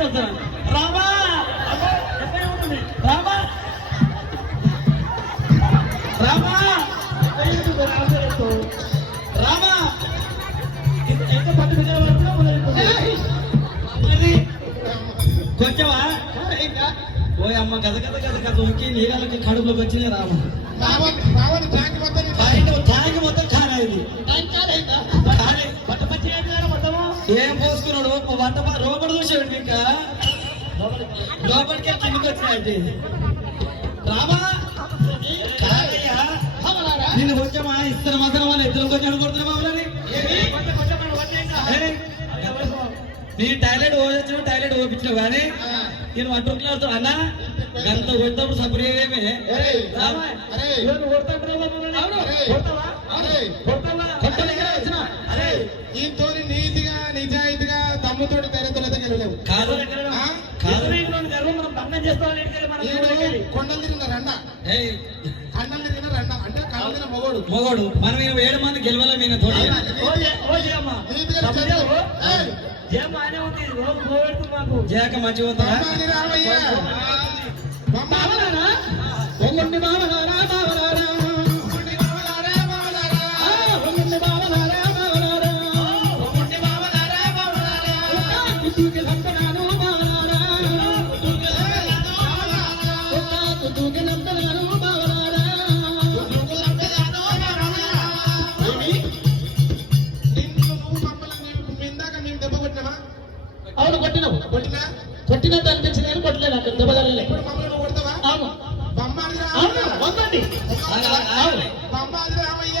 ఎత్తేస్తాను రామా! రామా! రామా! రామా! ఎంత పట్టు బిడ్డల వరకు కొంచెమా? ఓ అమ్మ కథ కథ కథ కథ ఉక్కి నీళ్ళకి కడుపులోకి వచ్చినాయి రామ. తాగి మొత్తం తాగి మొత్తం ఖాళీ ఏం పోసుకున్నాడు వంట రోబడి చూసాడు ఇంకా. లోపలికి కిందకి వచ్చినాయండి. రామా? నేను కొంచెమా? ఇస్తున్న మాత్రం వాళ్ళు ఇద్దరు కొంచెం కొడుతున్నా నీ టాయిలెట్ పోయొచ్చు టాయిలెట్ పోపించిన కానీ నేను వంట క్లాస్ అన్నా గంట కొట్టినప్పుడు సపరేమే. ఈయనతో నీతిగా నిజాయితీగా దమ్ముతోటి గెలవలేవు కాదు. కొండలు తిరిగిన రండ? ఏయ్, కండలు తిరిగిన రండ? అంటే కండలు తిరిగిన మొగోడు. మొగోడు. మనం ఏడు మంది గెలవాల మీద తోటి? మంచిగా ఉందా. దెబ్బ కొట్టినావా? అవును కొట్టినావు కొట్టినా? కొట్టినట్టు అనిపించింది కానీ కొట్టలేదు అక్కడ దెబ్బ తగలలే ఇప్పుడు మమ్మల్ని నువ్వు కొడతావా అవును. బొమ్మాలి రామయ్య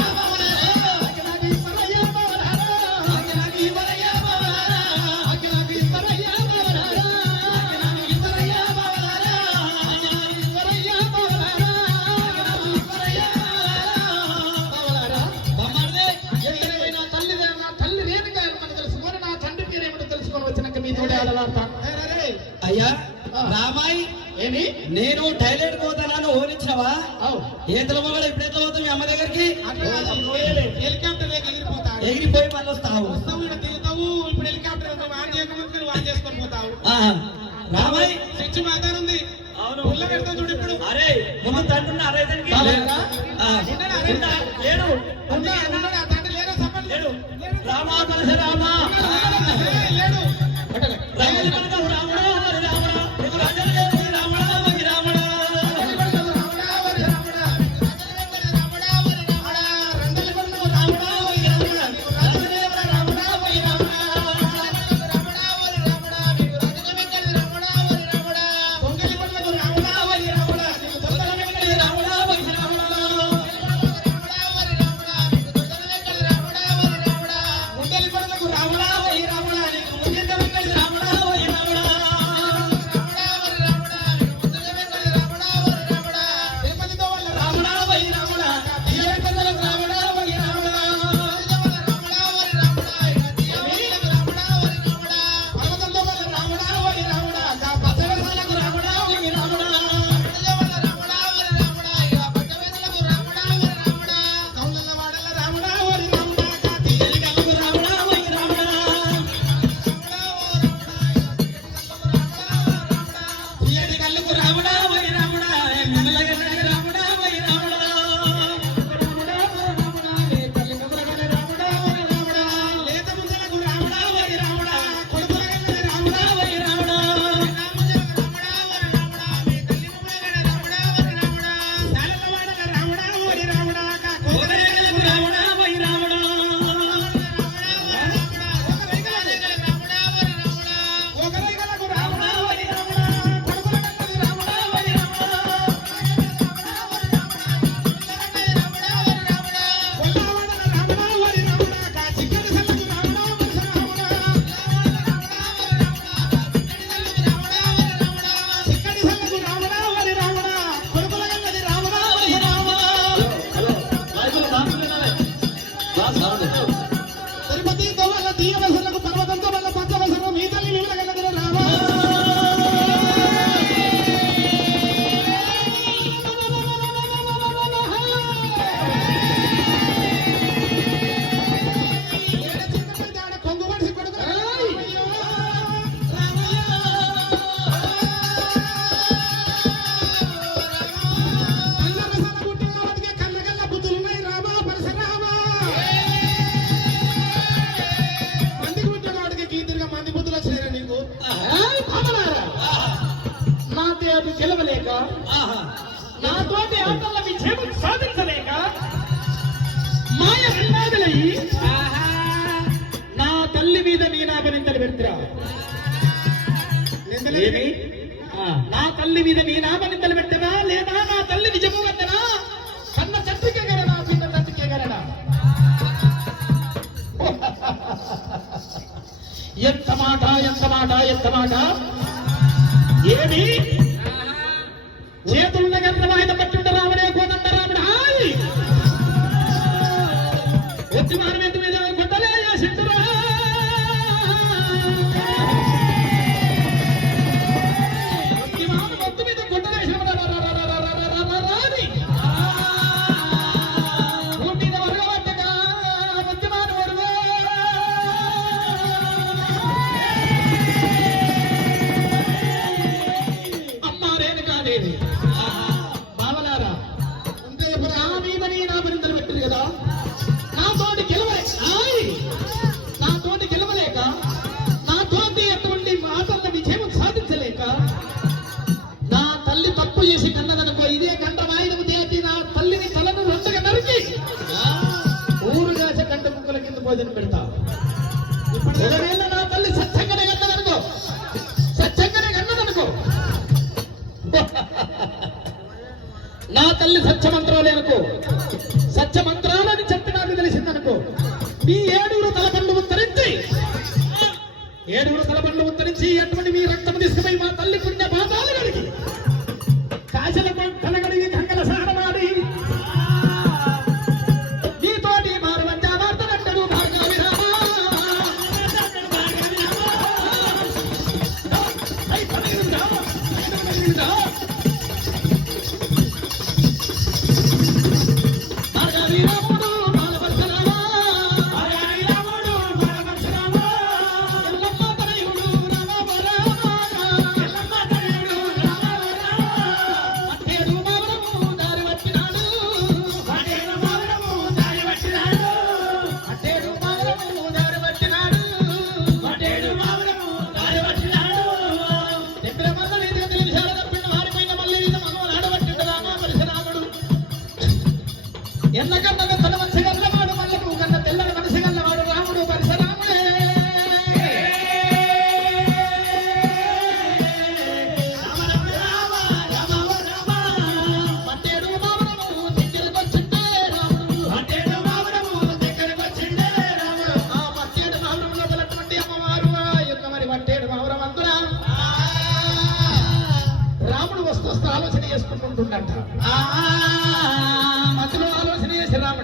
నేను థైలాండ్ పోతానని ఓనిచ్చినవా ఏ తెలవగల ఎప్పుడైతే పోతాం మీ అమ్మ దగ్గరికి? హెలికాప్టర్ ఎగిరిపోయి మళ్ళీ వస్తావు. తిరుగుతావు ఇప్పుడు హెలికాప్టర్ ఆన్ చేసుకొని పోతావు. రామాయ్. స్విచ్ మాత్రం ఉంది. అవును. ఇప్పుడు. అరే రామా కలిసి రామా. నా తల్లి మీద నీ నాప నిందలు పెడుతురా నా తల్లి మీద లేదా నా తల్లి నిజము కట్టనా కన్న చట్టిక గరడా పిన్న చట్టిక గరడా ఎంత మాట ఎంత మాట ఎంత మాట? ఏమి? భోజనం పెడతా. నా తల్లి సత్య కన్నదనుకో. అనుకో సత్య నా తల్లి అనుకో. చెప్పి నాకు తెలిసిందనుకో. మీ ఏడుగురు తలపండు ఉత్తరించి ఏడుగురు తలపండు ఉత్తరించి ఎటువంటి మీ రక్తం తీసుకుపోయి మా తల్లి పుణ్య బాధాలు కలిగి కాశల పంటల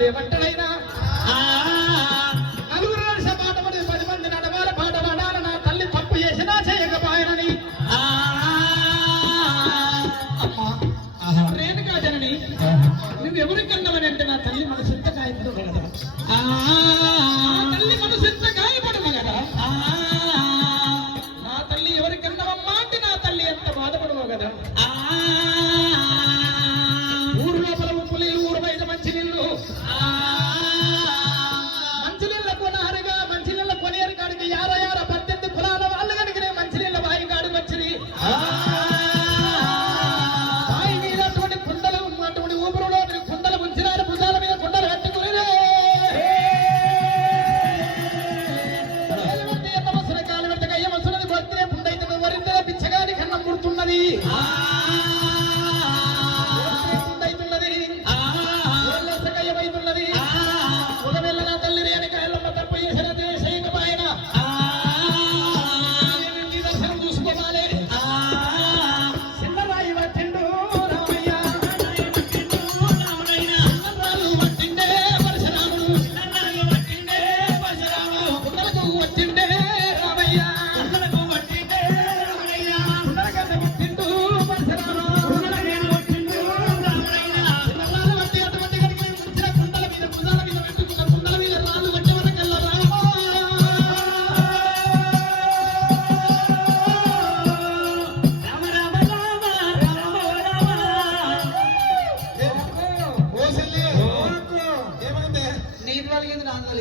ఎవట్టడైనా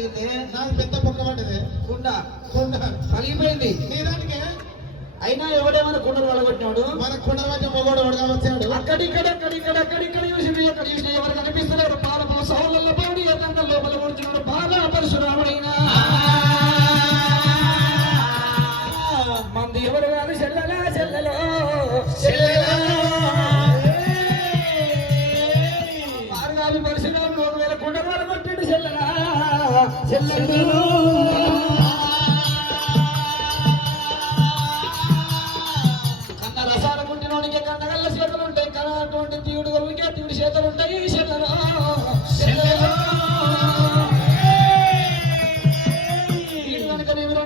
పగిలింది నాకు పెద్ద పొక్క పడ్డది. కుండ కుండ పగిలిపోయింది. నీదానికి? అయినా ఎవడేమైనా కుండలు వడగొట్టినాడు మన కుండ మధ్య మొగోడు వడగవచ్చాడు అక్కడిక్కడ అక్కడిక్కడ అక్కడిక్కడ చూసి అక్కడ చూసి ఎవరు కనిపిస్తున్నారు? పాల పాల సౌళ్ళల్లో పౌడి లోపల కూర్చున్నాడు బాగా పరశురాముడైనా. చెల్లెలు